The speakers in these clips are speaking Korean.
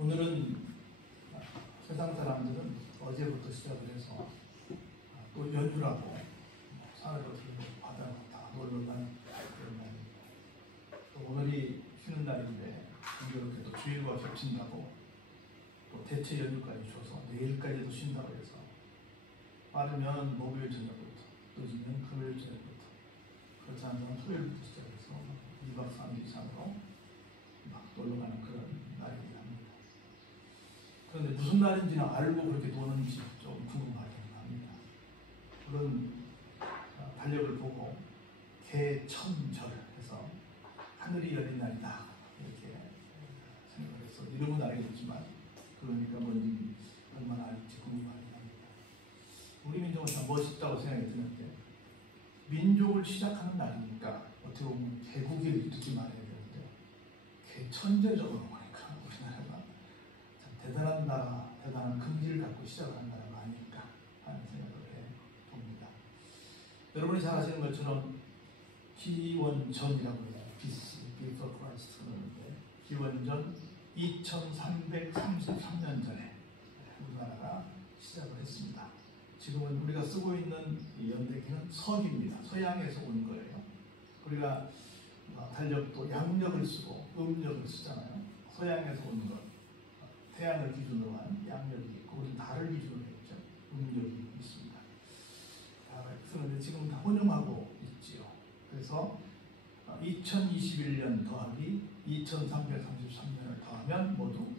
오늘은 세상 사람들은 어제부터 시작을 해서 또 연휴라고 사회로 바다로 다 놀러 가는 그런 날입니다. 또 오늘이 쉬는 날인데 이렇게 또 주일과 겹친다고 또 대체 연휴까지 줘서 내일까지도 쉰다고 해서 빠르면 목요일 저녁부터 늦으면 금요일 저녁부터 그렇지 않으면 토요일부터 시작해서 2박 3일 이상으로 막 놀러 가는 그런 날이긴 합니다. 그런데 무슨 날인지는 알고 그렇게 노는지 좀 궁금하긴 합니다. 그런 달력을 보고 개천절 해서 하늘이 열린 날이다 이렇게 생각을 해서 이름은 알겠지만 그러니까 뭔지 얼마나 알지 궁금하긴 합니다. 우리 민족은 참 멋있다고 생각이 드는데 민족을 시작하는 날이니까 어떻게 보면 개국일 이렇게 말해야 되는데 개천절적으로 보니까 우리나라가 참 대단한 나라, 대단한 긍지를 갖고 시작하는 나라가 아닐까 하는 생각을 해봅니다. 여러분이 잘 아시는 것처럼 기원전이라고 해요. BC, Before Christ 그러는데 기원전 2333년 전에 우리나라가 시작을 했습니다. 지금은 우리가 쓰고 있는 이 연대기는 석입니다. 서양에서 온 거예요. 우리가 달력도 양력을 쓰고 음력을 쓰잖아요. 서양에서 온 것. 태양을 기준으로 한 양력이 있고 우리는 달을 기준으로 했죠. 음력이 있습니다. 그런데 지금 다 혼용하고 있지요. 그래서 2021년 더하기 2333년을 더하면 모두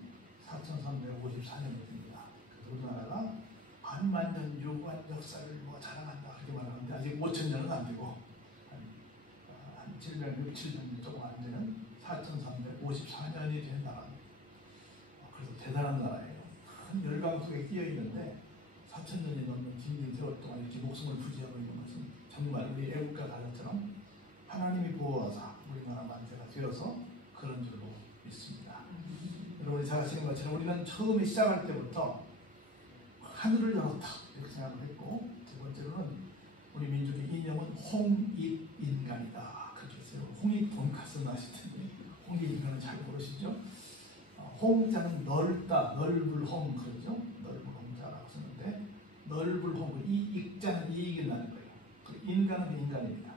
4354년이 됩니다. 그래서 우리나라가 반만년 유구한 역사를 자랑한다 그렇게 말하는데 아직 5000년은 안 되고 한 700년 조금 안 되는 4354년이 된 나라입니다. 그래서 대단한 나라예요. 큰 열강 속에 끼어 있는데 4000년이 넘는 긴 세월 동안 이렇게 목숨을 부지하고 있는 것은 정말 우리 애국가 가사처럼 하나님이 보호하사 우리나라 만세가 되어서 그런 줄로 믿습니다. 여러분이 잘 아시는 것처럼 우리는 처음에 시작할 때부터 하늘을 열었다 이렇게 생각을 했고 두 번째로는 우리 민족의 이념은 홍익인간이다 그렇게 했어요. 홍익 돈가스 아실 텐데 홍익인간은 잘 모르시죠? 홍자는 넓다, 넓을 홍 그러죠? 넓을 홍자라고 쓰는데 넓을 홍, 이 익자는 이익을 나는 거예요. 그 인간은 인간입니다.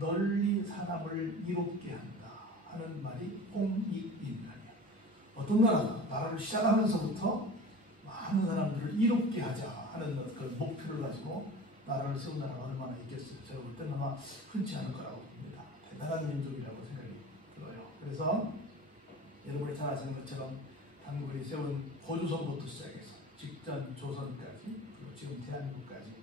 널리 사람을 이롭게 한다 하는 말이 홍익인간이에요. 어떤 나라를 시작하면서부터 많은 사람들을 이롭게 하자 하는 그 목표를 가지고 나라를 세운 나라가 얼마나 있겠어요. 제가 볼 때는 아마 흔치 않을 거라고 봅니다. 대단한 민족이라고 생각이 들어요. 그래서 여러분이 잘 아시는 것처럼 한국이 세운 고조선부터 시작해서 직전 조선까지 그리고 지금 대한민국까지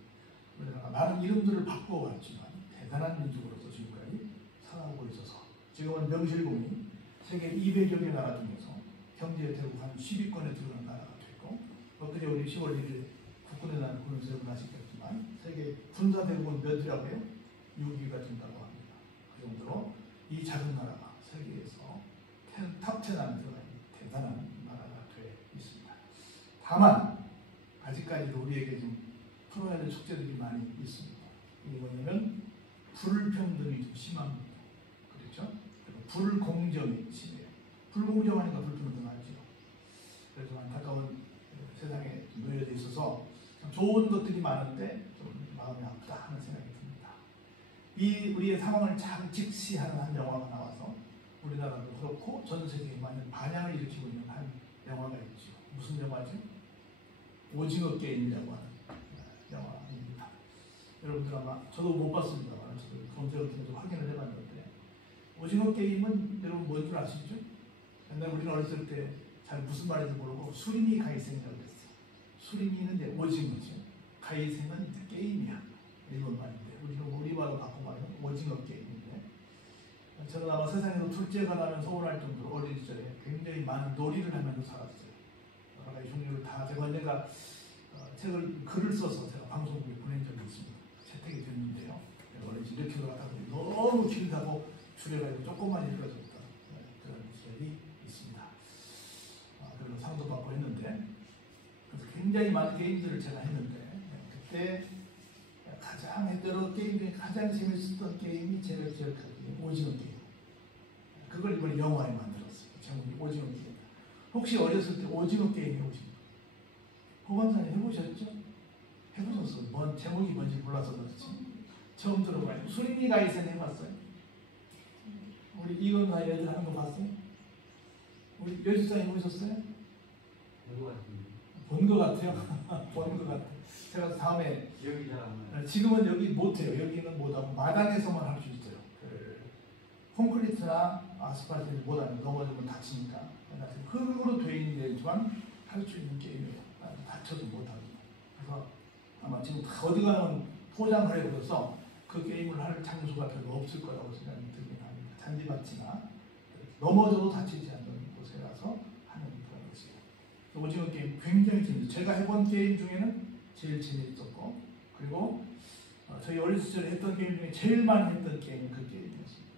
우리나라가 많은 이름들을 바꿔왔지만 대단한 민족으로서 지금까지 살아오고 있어서 지금은 명실공히 세계 200여 개 나라 중에서 경제 대국 한 10위권에 들어가는 나라가 됐고 엊그제 우리 10월 1일 국군의 날 군을 아시겠지만 세계 군사 대국은 몇이라고 해요? 6위가 된다고 합니다. 그 정도로 이 작은 나라가 세계에서 탑 10 안에 들어가 있는 대단한 나라가 되어 있습니다. 다만 아직까지도 우리에게 좀 풀어야 될 숙제들이 많이 있습니다. 이게 뭐냐면 불평등이 좀 심합니다. 그렇죠? 불공정이 심해요. 불공정하니까 불평등하죠. 그래서 안타까운 세상에 놓여져 있어서 좋은 것들이 많은데 좀 마음이 아프다 하는 생각이 듭니다. 이 우리의 상황을 잘 직시하는 한 영화가 나와서 우리나라도 그렇고 전 세계에 많은 반향을 일으키고 있는 한 영화가 있죠. 무슨 영화죠? 오징어 게임이라고 하는 영화입니다. 여러분들 아마 저도 못 봤습니다만 저도 검색을 통해서 확인을 해봤는데 오징어 게임은 여러분 뭔 줄 아시죠? 옛날 우리는 어렸을 때 잘 무슨 말인지 모르고 수리미 가이센이라고 했어요. 수리미는 이제 오징어죠. 가이센은 이제 게임이야. 일본 말인데 우리말로 바꿔 말하면 오징어 게임인데 저는 아마 세상에서 둘째가 나면 서운할 정도로 어린 시절에 굉장히 많은 놀이를 하면서 살았어요. 여러 가지 종류를 다 제가 언젠가 글을 써서 제가 방송국에 보낸 적이 있습니다. 채택이 됐는데요. 원래 이렇게 놀았다 보니 너무 길다고 줄여가지고 조금만 읽어줬다. 그런 시절이 있습니다. 그리고 상도 받고 했는데 그래서 굉장히 많은 게임들을 제가 했는데 그때 가장 했던 게임 중에 가장 재밌었던 게임이 제가 기억하기에 오징어 게임. 그걸 이번에 영화에 만들었어요. 제목이 오징어 게임. 혹시 어렸을 때 오징어 게임 해보신 분? 호감사님 해보셨죠? 해보셨어요. 뭔 제목이 뭔지 몰라서 그렇지. 처음 들어봐요. 수림이 라이센 해봤어요? 우리 이건아 애들 하는 거 봤어요? 우리 여주사님 보셨어요? 본 거 같아요. 본 거 같아요. 제가 다음에 지금은 여기 못해요. 여기는 못하고 마당에서만 할 수 있어요. 콘크리트나 아스팔트를 못하면 넘어지면 다치니까. 흙으로 되어 있는 데지만 할 수 있는 게임이에요. 다쳐도 못합니다. 그래서 아마 지금 다 어디 가면 포장을 해버려서 그 게임을 할 장소가 별로 없을 거라고 생각이 들긴 합니다. 잔디밭이나 넘어져도 다치지 않는 곳에 가서 하는 그런 것이에요. 오징어 게임 굉장히 재밌어요. 제가 해본 게임 중에는 제일 재미있었고, 그리고 저희 어렸을 시절에 했던 게임 중에 제일 많이 했던 게임이 그 게임이었습니다.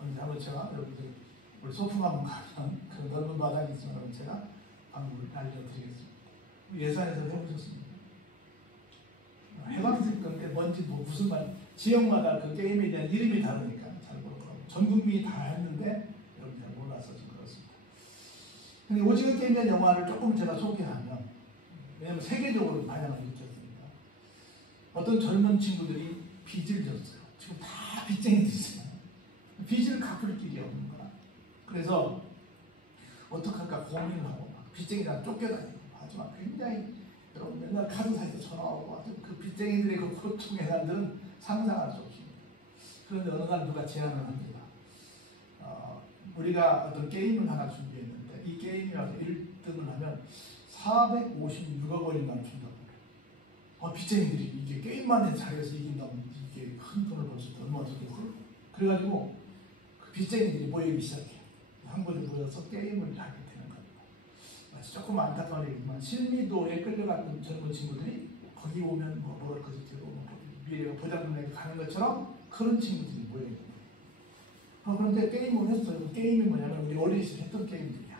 언제 한번 제가 여러분들 우리 소풍 한번 가면 그 넓은 마당이 있으면 제가 방법을 알려드리겠습니다. 예산에서 해보셨습니까? 해봤을 건데 뭔지 뭐 무슨 말, 지역마다 그 게임에 대한 이름이 다르니까 잘 모르더라고요. 전 국민이 다 했는데 여러분 잘 몰라서 좀 그렇습니다. 근데 오징어 게임에 대한 영화를 조금 제가 소개하면, 왜냐하면 세계적으로 반향을 일으켰습니다. 어떤 젊은 친구들이 빚을 졌어요. 지금 다 빚쟁이들이잖아요. 빚을 갚을 길이 없는 거야. 그래서 어떡할까 고민을 하고 빚쟁이랑 쫓겨다니고 하지만 굉장히 여러분 맨날 카드사에서 전화오고 그 빚쟁이들의 그 고통의 날들은 상상할 수 없습니다. 그런데 어느 날 누가 제안을 합니다. 우리가 어떤 게임을 하나 준비했는데 이 게임이 와서 1등을 하면 456억 원이나 준다고 그래요. 빚쟁이들이 이게 게임만 잘해서 이긴다면 이게 큰 돈을 벌 수 있다. 얼마나 좋겠어요. 그래가지고 그 빚쟁이들이 모이기 시작해요. 한 곳에 모여서 게임을 하게 되는 겁니다. 조금 안타까운 얘기지만 실미도에 끌려갔던 젊은 친구들이 거기 오면 뭐 먹을 것이 되고 미래가 보장되게 가는 것처럼 그런 친구들이 모여있는 거예요. 그런데 게임을 했어요. 그 게임이 뭐냐면 우리 어린 시절 했던 게임들이야.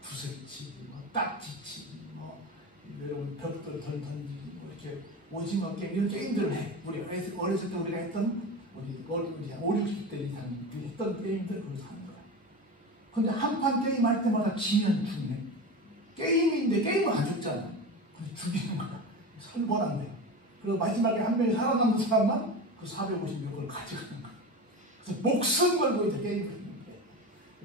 부스치, 뭐 딱지치, 뭐 여러분 벽돌 던지기, 뭐 이렇게 오징어 게임 이런 게임들을 해. 우리 어렸을 때 우리가 했던 우리 5, 60대 이상들이 했던 게임들 거기서 하는 거야. 근데 한 판 게임 할 때마다 지면 죽네. 게임인데 게임은 안 죽잖아. 근데 죽이는 거야. 설벌한 거야. 그리고 마지막에 한 명이 살아남는 사람만 그 456을 가져가는 거야. 그래서 목숨 걸고 이제 게임을 하는 거야.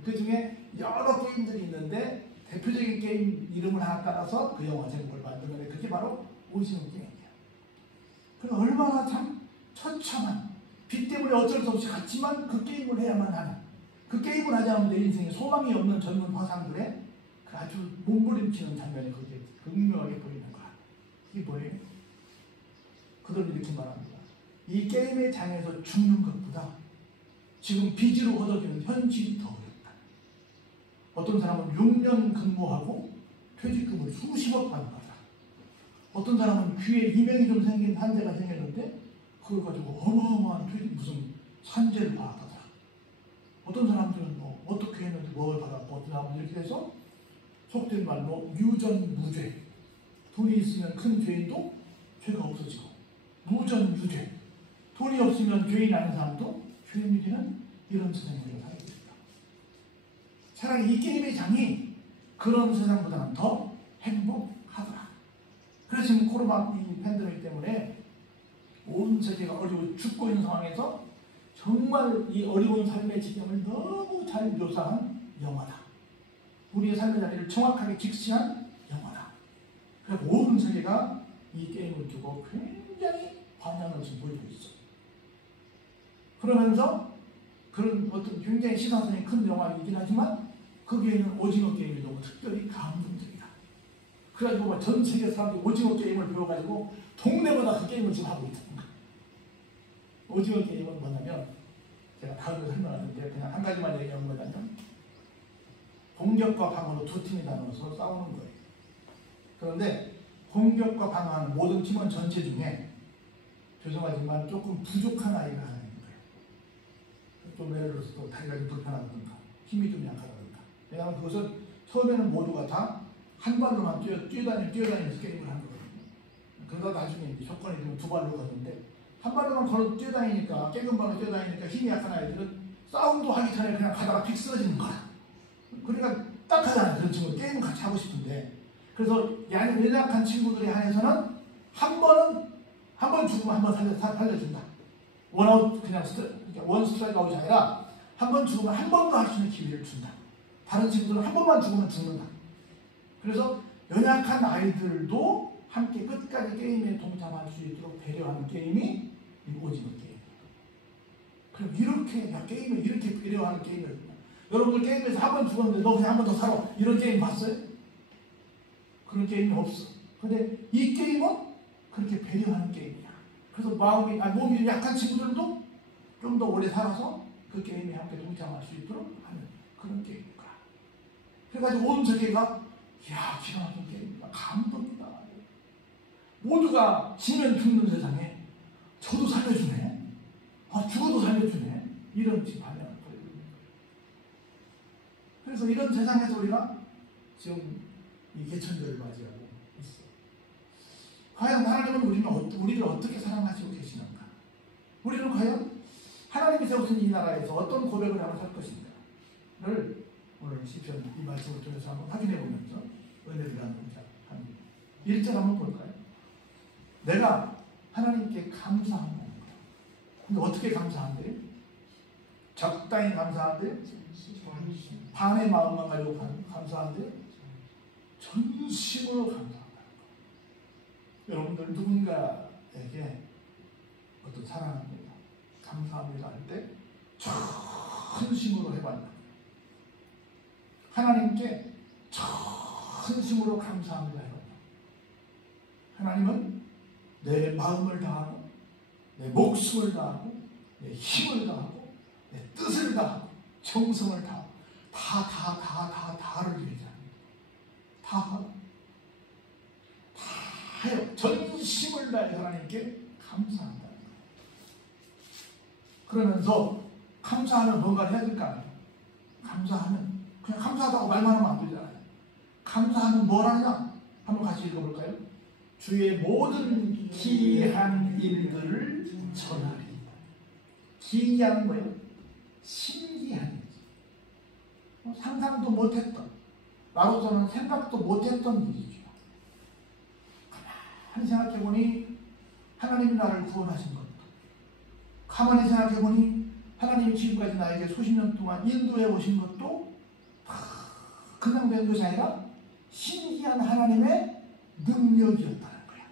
그 중에 여러 게임들이 있는데 대표적인 게임 이름을 하나 따라서 그 영화 제목을 만든 건데 그게 바로 오징어 게임이야. 그럼 얼마나 참 처참한, 빚 때문에 어쩔 수 없이 갔지만 그 게임을 해야만 하는, 그 게임을 하지 않으면 내 인생에 소망이 없는 젊은 화상들의 그 아주 몸부림치는 장면이 거기에 극명하게 보이는 거야. 이게 뭐예요? 그들은 이렇게 말합니다. 이 게임의 장에서 죽는 것보다 지금 빚으로 얻어지는 현실이 더 어렵다. 어떤 사람은 6년 근무하고 퇴직금을 수십억 받는다. 어떤 사람은 귀에 이명이 좀 생긴 한대가 생겼는데 그걸 가지고 어마어마한 무슨 산재를 받았다. 어떤 사람들은 뭐 어떻게 했는데 뭘 받았고 어떤 사람은 이렇게 해서 속된 말로 유전무죄. 돈이 있으면 큰 죄인도 죄가 없어지고 무전유죄. 돈이 없으면 죄인 아닌 사람도 죄인이 되는 이런 세상을 살게 됩니다. 차라리 이 게임의 장이 그런 세상보다는 더 행복하더라. 그래서 지금 코로나 이 팬데믹 때문에 온 세계가 어려워 죽고 있는 상황에서 정말 이 어려운 삶의 지경을 너무 잘 묘사한 영화다. 우리의 삶의 자리를 정확하게 직시한 영화다. 그래서 온 세계가 이 게임을 두고 굉장히 반향을 지금 보이고 있어. 그러면서 그런 어떤 굉장히 시사성이 큰 영화이긴 하지만 거기에는 오징어 게임이 너무 특별히 감동적이다. 그래가지고 전 세계 사람들이 오징어 게임을 배워가지고 동네마다 그 게임을 지금 하고 있다는 거야. 오징어 게임은 뭐냐면 제가 다음에 설명하는데 그냥 한 가지만 얘기하는 거냐면 공격과 방어로 두 팀이 나눠서 싸우는 거예요. 그런데 공격과 방어하는 모든 팀원 전체 중에 죄송하지만 조금 부족한 아이가 하나 있는 거예요. 좀 예를 들어서 다리가 좀 불편하다든가 힘이 좀 약하다든가. 왜냐하면 그것은 처음에는 모두가 다 한 발로만 뛰어다니면서 게임을 하는 거거든요. 그러다 나중에 이제 조건이 되면 두 발로 가는데 한 발로만 걸어 뛰어다니니까 깨금방에 뛰어다니니까 힘이 약한 아이들은 싸움도 하기 전에 그냥 가다가 픽 쓰러지는 거야. 그러니까 딱하잖아요. 그런 친구 게임 같이 하고 싶은데. 그래서 연약한 친구들에 한해서는 한 번 죽으면 한 번 살려준다. 원아웃 그냥 원 스트라이크 아웃이 아니라 한 번 죽으면 한 번 더 할 수 있는 기회를 준다. 다른 친구들은 한 번만 죽으면 죽는다. 그래서 연약한 아이들도 함께 끝까지 게임에 동참할 수 있도록 배려하는 게임이 이 오징어 게임이에요. 그럼 이렇게 게임을 이렇게 배려하는 게임을 여러분들 게임에서 한 번 죽었는데 너 그냥 한 번 더 살아. 이런 게임 봤어요? 그런 게임이 없어. 근데 이 게임은 그렇게 배려하는 게임이야. 그래서 몸이 약한 친구들도 좀 더 오래 살아서 그 게임에 함께 동참할 수 있도록 하는 그런 게임인 거야. 그래가지고 온 세계가 이야 기가 막힌 게임이다. 감동이다. 모두가 지면 죽는 세상에 저도 살려주네. 죽어도 살려주네. 이런 반응을 보여주는 거예요. 그래서 이런 세상에서 우리가 지금 이 개천절을 맞이하고 있어. 과연 하나님은 우리를 어떻게 사랑하시고 계시는가? 우리는 과연 하나님이 세우신 이 나라에서 어떤 고백을 하며 살 것인가를 오늘 시편 이 말씀을 통해서 한번 확인해 보면서 은혜를 나누자 합니다. 1절 한번 볼까요? 내가 하나님께 감사합니다. 근데 어떻게 감사한대요? 적당히 감사한대요? 반의 마음만 가지고 감사한대요? 전심으로 감사한다. 여러분들 누군가에게 어떤 사랑합니다, 감사합니다 할 때 전심으로 해봤다. 하나님께 전심으로 감사합니다 해봤다. 하나님은 내 마음을 다하고 내 목숨을 다하고 내 힘을 다하고 내 뜻을 다하고 정성을 다하고 다를 얘기합니다. 다 해요. 전심을 다해 하나님께 감사한다. 그러면서 감사하면 뭔가를 해야 될까? 감사하면 그냥 감사하다고 말만 하면 안 되잖아요. 감사하면 뭘 하냐? 한번 같이 읽어볼까요? 주의 모든 기이한 일들을 전하리. 기이한 거예요. 신기한 일. 상상도 못했던, 나로서는 생각도 못했던 일이죠. 가만히 생각해보니 하나님이 나를 구원하신 것도, 가만히 생각해보니 하나님이 지금까지 나에게 수십 년 동안 인도해 오신 것도 그냥 된 것이 아니라 신기한 하나님의 능력이었다는 거야.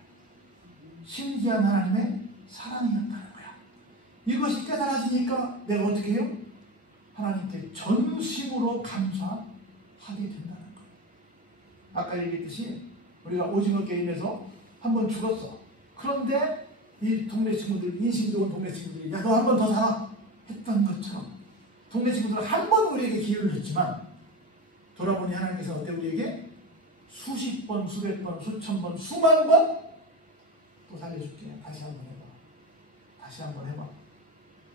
신기한 하나님의 사랑이었다는 거야. 이것이 깨달아지니까 내가 어떻게 해요? 하나님께 전심으로 감사하게 된다는 거예요. 아까 얘기했듯이 우리가 오징어 게임에서 한 번 죽었어. 그런데 이 동네 친구들, 인심 좋은 동네 친구들이 야, 너 한 번 더 살아 했던 것처럼 동네 친구들은 한 번 우리에게 기회를 줬지만 돌아보니 하나님께서 어때 우리에게 수십 번, 수백 번, 수천 번, 수만 번 또 살려줄게. 다시 한 번 해봐. 다시 한 번 해봐.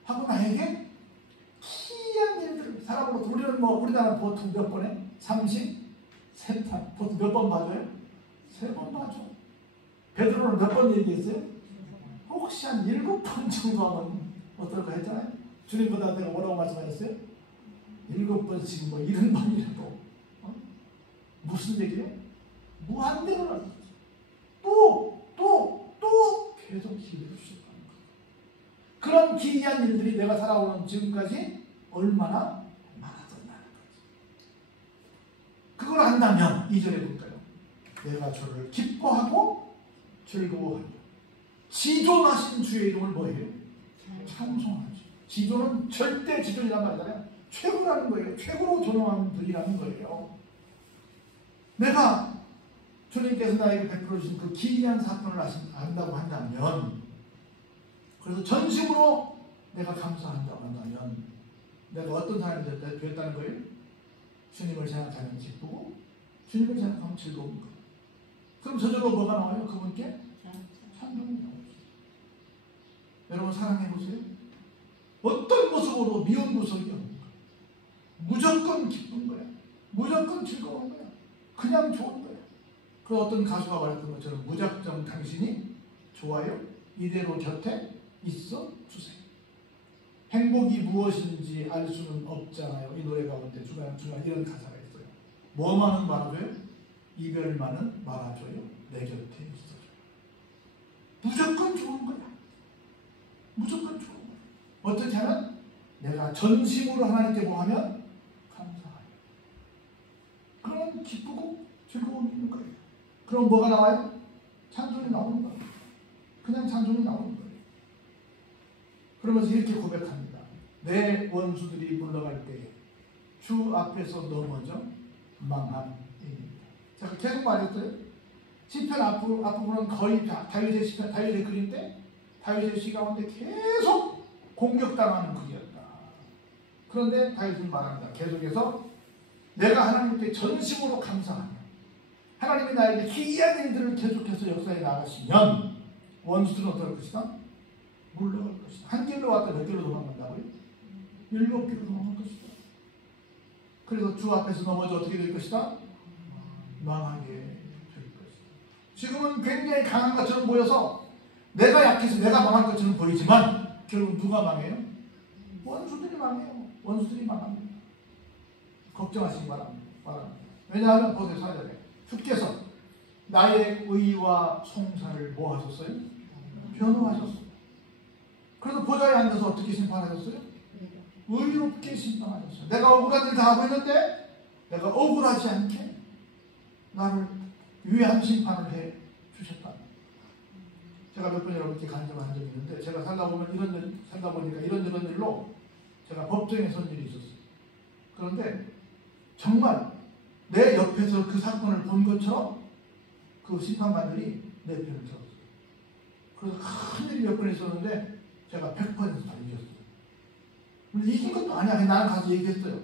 하고 나에게 기이한 일들, 사람으로 우리는 우리나라 보통 몇 번에? 33판. 보통 몇 번 봐줘요? 3번 봐줘. 베드로는 몇 번 얘기했어요? 혹시 한 7번 정도 하면 어떨까 했잖아요. 주님보다 내가 뭐라고 말씀하셨어요? 7번씩 70번이라도 무슨 얘기예요? 무한대로 또 계속 기회를 주셨다는 거예요. 그런 기이한 일들이 내가 살아오는 지금까지 얼마나 많았었다는 거지. 그걸 안다면 2절에 볼까요? 내가 주를 기뻐하고 즐거워하며 지존하신 주의 이름을 뭐예요? 찬송하죠. 지존은 절대 지존이란 말이잖아요. 최고라는 거예요. 최고로 존엄한 분이라는 거예요. 내가 주님께서 나에게 베풀어 주신 그 기이한 사건을 안다고 한다면, 그래서 전심으로 내가 감사한다고 한다면 내가 어떤 사람이 됐다는 거예요? 주님을 생각하면 기쁘고 주님을 생각하면 즐거운 거예요. 그럼 저절로 뭐가 나와요? 그분께 찬송이 나오죠. 여러분 사랑해보세요. 어떤 모습으로 미운 모습이 없는 거예요. 무조건 기쁜 거야. 무조건 즐거운 거야. 그냥 좋은 거야. 그 어떤 가수가 말했던 것처럼 무작정 당신이 좋아요. 이대로 곁에 있어 주세요. 행복이 무엇인지 알 수는 없잖아요. 이 노래 가운데 중간 이런 가사가 있어요. 뭐만은 말아줘요? 이별만은 말아줘요. 내 곁에 있어줘. 무조건 좋은 거야. 무조건 좋은 거야. 어떻게 하면? 내가 전심으로 하나님께 뭐하면? 감사하여. 그러면 기쁘고 즐거움이 있는 거예요. 그럼 뭐가 나와요? 찬송이 나오는 거예요. 그냥 찬송이 나오는 거예요. 그러면서 이렇게 고백합니다. 내 원수들이 물러갈 때 주 앞에서 넘어져 망함입니다. 제가 계속 말했어요. 시편 앞부분은 거의 다윗의 시편, 다윗의 글인데 다윗의 시 가운데 계속 공격당하는 글이었다. 그런데 다윗은 말합니다. 계속해서 내가 하나님께 전심으로 감사하며 하나님이 나에게 기이한 일들을 계속해서 역사에 나가시면 원수들은 어떨 것이다? 물러갈 것이다. 한 길로 왔다 몇 길로 도망간다고요? 7길로 도망갈 것이다. 그래서 주 앞에서 넘어져 어떻게 될 것이다? 망하게 될 것이다. 지금은 굉장히 강한 것처럼 보여서 내가 약해서 내가 망할 것처럼 보이지만 결국 누가 망해요? 원수들이 망해요. 원수들이 망합니다. 걱정하시기 바랍니다. 왜냐하면 보세요. 사절에 주께서 나의 의와 송사를 뭐 하셨어요? 변호하셨어요. 그래서 보좌에 앉아서 어떻게 심판하셨어요? 의롭게 심판하셨어요. 내가 억울한 일 다 하고 있는데 내가 억울하지 않게 나를 유해한 심판을 해 주셨다. 제가 몇 번 여러분께 간증한 적이 있는데 제가 살다 보니까 이런 일로 제가 법정에 선 일이 있었어요. 그런데 정말 내 옆에서 그 사건을 본 것처럼 그 심판관들이 내 편을 들었어요. 그래서 큰 일이 몇 번 있었는데 제가 100% 다 이겼어요. 근데 이긴 것도 아니야. 나는 가서 얘기했어요.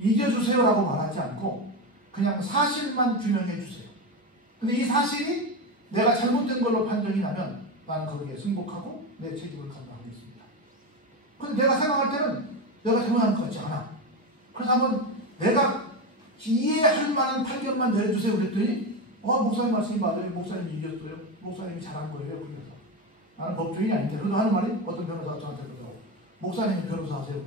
이겨주세요라고 말하지 않고 그냥 사실만 규명해 주세요. 근데 이 사실이 내가 잘못된 걸로 판정이 나면 나는 거기에 승복하고 내 책임을 감당하겠습니다. 근데 내가 생각할 때는 내가 잘못한 것 같지 않아. 그래서 한번 내가 이해할 만한 판결만 내려주세요 그랬더니 목사님 말씀이 맞아요. 목사님이 이겼어요. 목사님이 잘한 거예요. 그래서 나는 법조인이 아닌데 그래도 하는 말이 어떤 변호사가 저한테 그러더라고. 목사님이 변호사 하세요.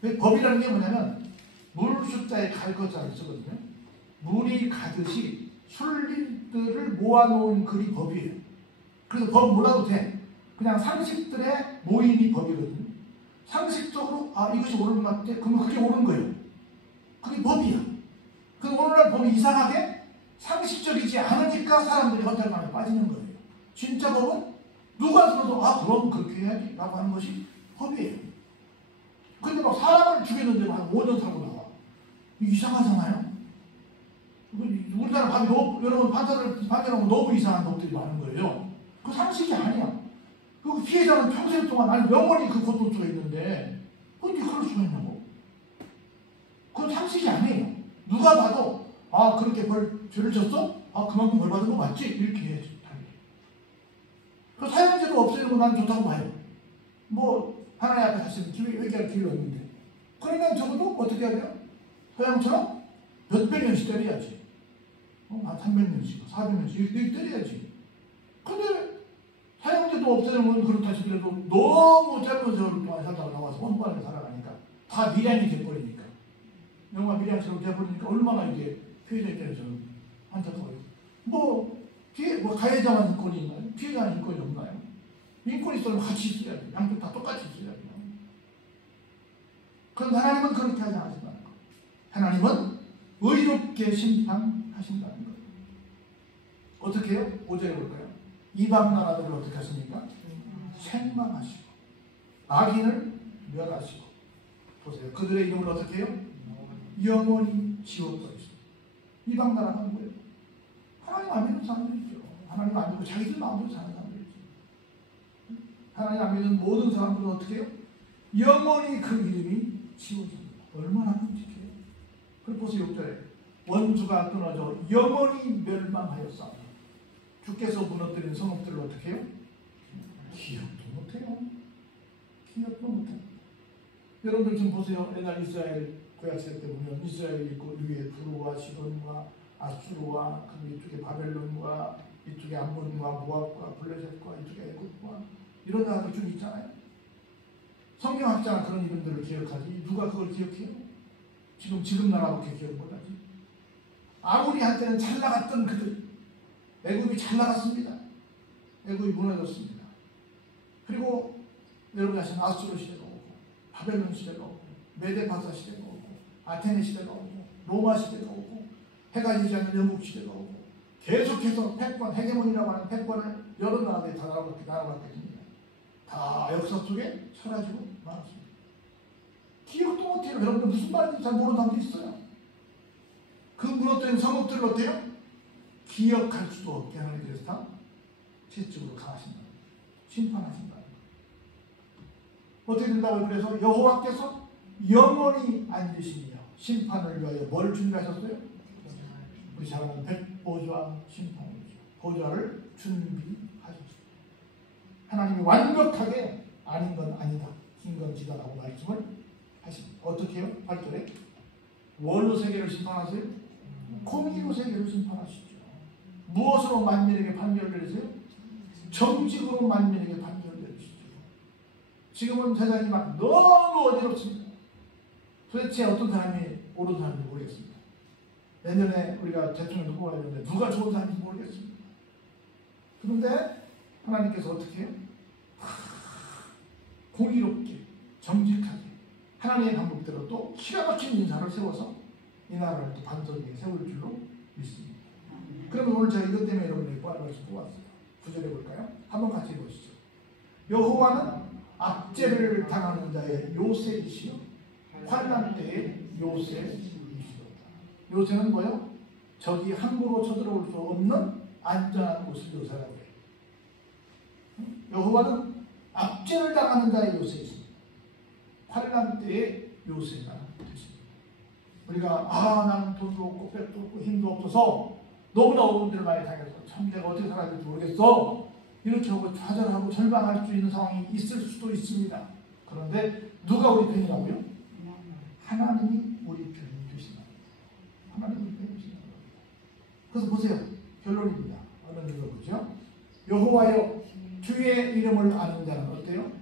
그래서 법이라는 게 뭐냐면 물 숫자에 갈것자를 쓰거든요. 물이 가듯이 순리들을 모아놓은 글이 법이에요. 그래서 법 몰라도 돼. 그냥 상식들의 모임이 법이거든요. 상식적으로 이것이 옳은 것 같아. 그러면 그게 옳은 거예요. 그게 법이야. 그럼 오늘날 법이 이상하게 상식적이지 않으니까 사람들이 허탈감에 빠지는 거예요. 진짜 법은 누가 들어도 그럼 그렇게 해야지 라고 하는 것이 법이에요. 근데 막 사람을 죽였는데 한 5년 살고 나와. 이상하잖아요. 우리나라 법이 여러분 판사하고 너무 이상한 법들이 많은 거예요. 그 상식이 아니야. 그 피해자는 평생 동안 아니 영원히 그 고통 속에 있는데 어떻게 그럴 수가 있냐고. 그건 상식이 아니에요. 누가 봐도 그렇게 죄를 졌어? 그만큼 벌 받은 거 맞지? 이렇게 해야지. 그 사형제도 없애는 건 난 좋다고 봐요. 하나님 앞에 다시 회개할 기회가 없는데. 그러면 적어도 어떻게 해야 돼요? 서양처럼 몇백 년씩 때려야지. 한 300년씩, 400년씩 이렇게 때려야지. 근데 사형제도 없애는 건 그렇다 싶더라도 너무 짧은 세월 동안 살다가 나와서 혼밥하게 살아가니까 다 밀양이 돼버리니까. 영화 밀양처럼 돼버리니까 얼마나 이게 피해자 입장에서는 안타까워요. 가해자만 인권이 있나요? 피해자는 인권이 없나요? 인권이 있으면 같이 있어야지. 양쪽 다 똑같이 있어야지. 그런데 하나님은 그렇게 하지 않으신다는 거예요. 하나님은 의롭게 심판하신다는 거예요. 어떻게 해요? 5절에 볼까요? 이방 나라들을 어떻게 하십니까? 책망하시고 악인을 멸하시고 보세요. 그들의 이름을 어떻게 해요? 영원히 지워버리시고. 이방 나라가 뭐예요? 하나님 안 믿는 사람들이죠. 하나님 안 믿고 자기들 마음대로 사는 사람들이죠. 하나님 안 믿는 모든 사람들은 어떻게 해요? 영원히 그 이름이 지워집니다. 얼마나 끔찍해요. 그리고 보세요. 6절에 원수가 끊어져 영원히 멸망하였사오니 주께서 무너뜨린 성읍들을 어떻게 해요? 기억도 못해요. 기억도 못해요. 여러분들 지금 보세요. 옛날 이스라엘 구약시대 때 보면 이스라엘이 있고 위에 두로와 시돈과 아수르와 그 이쪽에 바벨론과 이쪽에 암몬과 모압과 블레셋과 이쪽에 애굽과 이런 나라들 좀 있잖아요. 성경학자가 그런 이름들을 기억하지 누가 그걸 기억해요? 지금 나라밖에 기억 못하지. 아무리 한때는 잘 나갔던 그들, 애굽이 잘 나갔습니다. 애굽이 무너졌습니다. 그리고 여러분이 아시는 아수르 시대가 오고, 바벨론 시대가 오고, 메데파사 시대가 오고, 아테네 시대가 오고, 로마 시대가 오고, 해가 지지 않는 영국 시대가 오고, 계속해서 패권, 헤게몬이라고 하는 패권을 여러 나라들이 다 날아갔게 됩니다. 다 역사 속에 사라지고 말았습니다. 기억도 못해요. 여러분들 무슨 말인지 잘 모르는 사람도 있어요. 그 무너뜨린 성읍들을 어때요? 기억할 수도 없게 하나님께서 다 지적으로 강하신다. 심판하신다. 어떻게 된다고? 그래서 여호와께서 영원히 앉으시며 심판을 위하여 뭘 준비하셨어요? 우리 잘 아는 백보좌 심판이죠. 보좌를 준비하셨습니다. 하나님이 완벽하게 아닌 건 아니다, 긴 건 지다라고 말씀을 하십니다. 어떻게 해요? 8절에 뭘로 세계를 심판하세요? 공의로 세계를 심판하시죠. 무엇으로 만민에게 판결을 내리세요? 정직으로 만민에게 판결을 내리시죠. 지금은 세상이 막 너무 어지럽습니다. 도대체 어떤 사람이 옳은 사람인지 모르겠습니다. 내년에 우리가 대통령을 뽑아야 되는데 누가 좋은 사람인지 모르겠습니다. 그런데 하나님께서 어떻게 해요? 공의롭게, 정직하게 하나님의 방법대로 또 기가 막힌 인사를 세워서 이 나라를 또 반석 위에 세울 줄로 믿습니다. 그러면 오늘 제가 이것 때문에 여러분에게 말씀 뽑았어요. 9절에 볼까요? 한번 같이 보시죠. 여호와는 압제를 당하는 자의 요새이시요 환난 때의 요새이시로다. 요새는 뭐요? 적이 함부로 쳐들어올 수 없는 안전한 곳을 요새라고 해요. 여호와는 압제를 당하는 자의 요새이십니다. 환난 때의 요새가 되십니다. 우리가 나는 돈도 없고 백도 없고 힘도 없어서 너무나 어려운 일을 많이 당해서 참 내가 어떻게 살아야 될지 모르겠어, 이렇게 하고 좌절하고 절망할 수 있는 상황이 있을 수도 있습니다. 그런데 누가 우리 편이라고요? 하나님이 우리 편이 되신다. 하나님이 우리 편이 되신다. 그래서 보세요. 결론입니다. 얼른 읽어보죠. 여호와여 주의 이름을 아는 자는 어때요?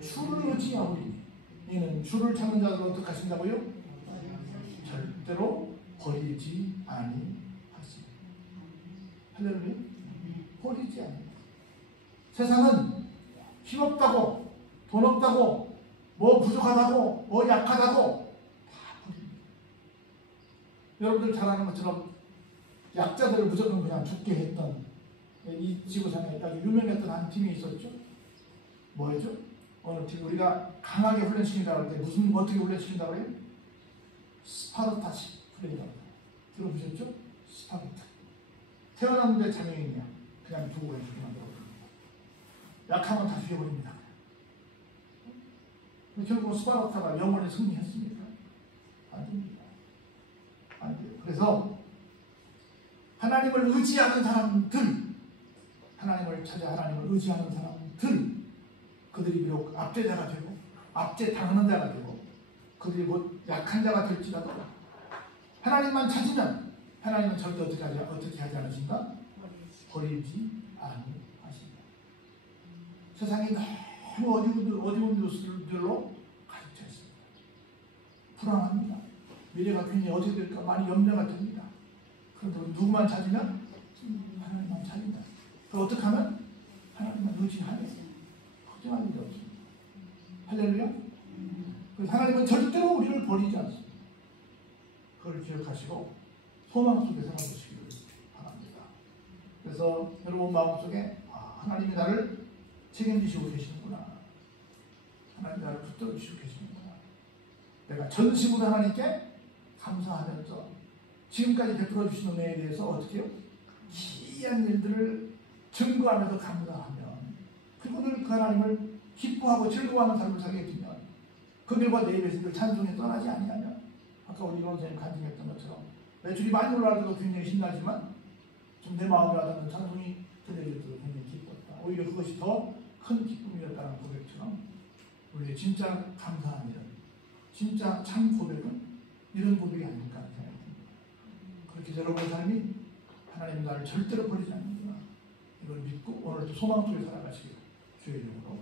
주를 의지하오니 이는 주를 찾는 자들을 어떻게 하신다고요? 절대로 버리지 아니하시니. 할렐루야. 버리지 아니하시니. 세상은 힘없다고, 돈 없다고, 뭐 부족하다고, 뭐 약하다고 다 버립니다. 여러분들 잘 아는 것처럼 약자들을 무조건 그냥 죽게 했던, 이 지구상에 아주 유명했던 한 팀이 있었죠. 뭐였죠? 어느 팀, 우리가 강하게 훈련시킨다고 할 때 무슨 어떻게 훈련시킨다고 해요? 스파르타식 훈련이라고 해요. 들어보셨죠? 스파르타. 태어났는데 장애인이야. 그냥 두고 해주게 만들어버립니다. 약하면 다 죽여버립니다. 결국 스파르타가 영원히 승리했습니까? 안 됩니다. 안 돼요. 그래서 하나님을 의지하는 사람들, 하나님을 찾아 하나님을 의지하는 사람들, 그들이 비록 압제자가 되고 압제당하는 자가 되고 그들이 곧 약한 자가 될지라도 하나님만 찾으면 하나님은 절대 어떻게 하지 않으신가? 버리지 아니하신다. 세상이 너무 어려운 뉴스들로 가득 있습니다. 불안합니다. 미래가 괜히 어떻게 될까 많이 염려가 됩니다. 그런데 누구만 찾으면? 하나님만 찾는다. 그럼 어떻게 하면? 하나님만 의지하면 걱정할 일이 없습니다. 할렐루야. 그래서 하나님은 절대로 우리를 버리지 않습니다. 그걸 기억하시고 소망 속에 살아보시기를 바랍니다. 그래서 여러분 마음속에 하나님이 나를 책임지시고 계시는구나, 하나님이 나를 붙들어주시고 계시는구나, 내가 전심으로 하나님께 감사하면서 지금까지 베풀어 주신 은혜에 대해서 어떻게 해요? 기이한 일들을 증거하면서 감사하면, 그리고 늘 그 하나님을 기뻐하고 즐거워하는 삶을 살게 되면, 그들과 내 백성들 찬송에 떠나지 아니하면, 아까 우리 선생님 간증했던 것처럼 매출이 많이 올라갈 때도 굉장히 신나지만 좀 내 마음에 와닿는 찬송이 들려질 때도 굉장히 기뻤다. 오히려 그것이 더 큰 기쁨이었다는 고백처럼 우리의 진짜 감사한 일은, 진짜 참 고백은 이런 고백이 아닐까 하는 생각이 듭니다. 그렇게 여러분의 삶이 하나님 나를 절대로 버리지 않는구나, 이걸 믿고 오늘도 소망 속에 살아가시기를 주의 이름으로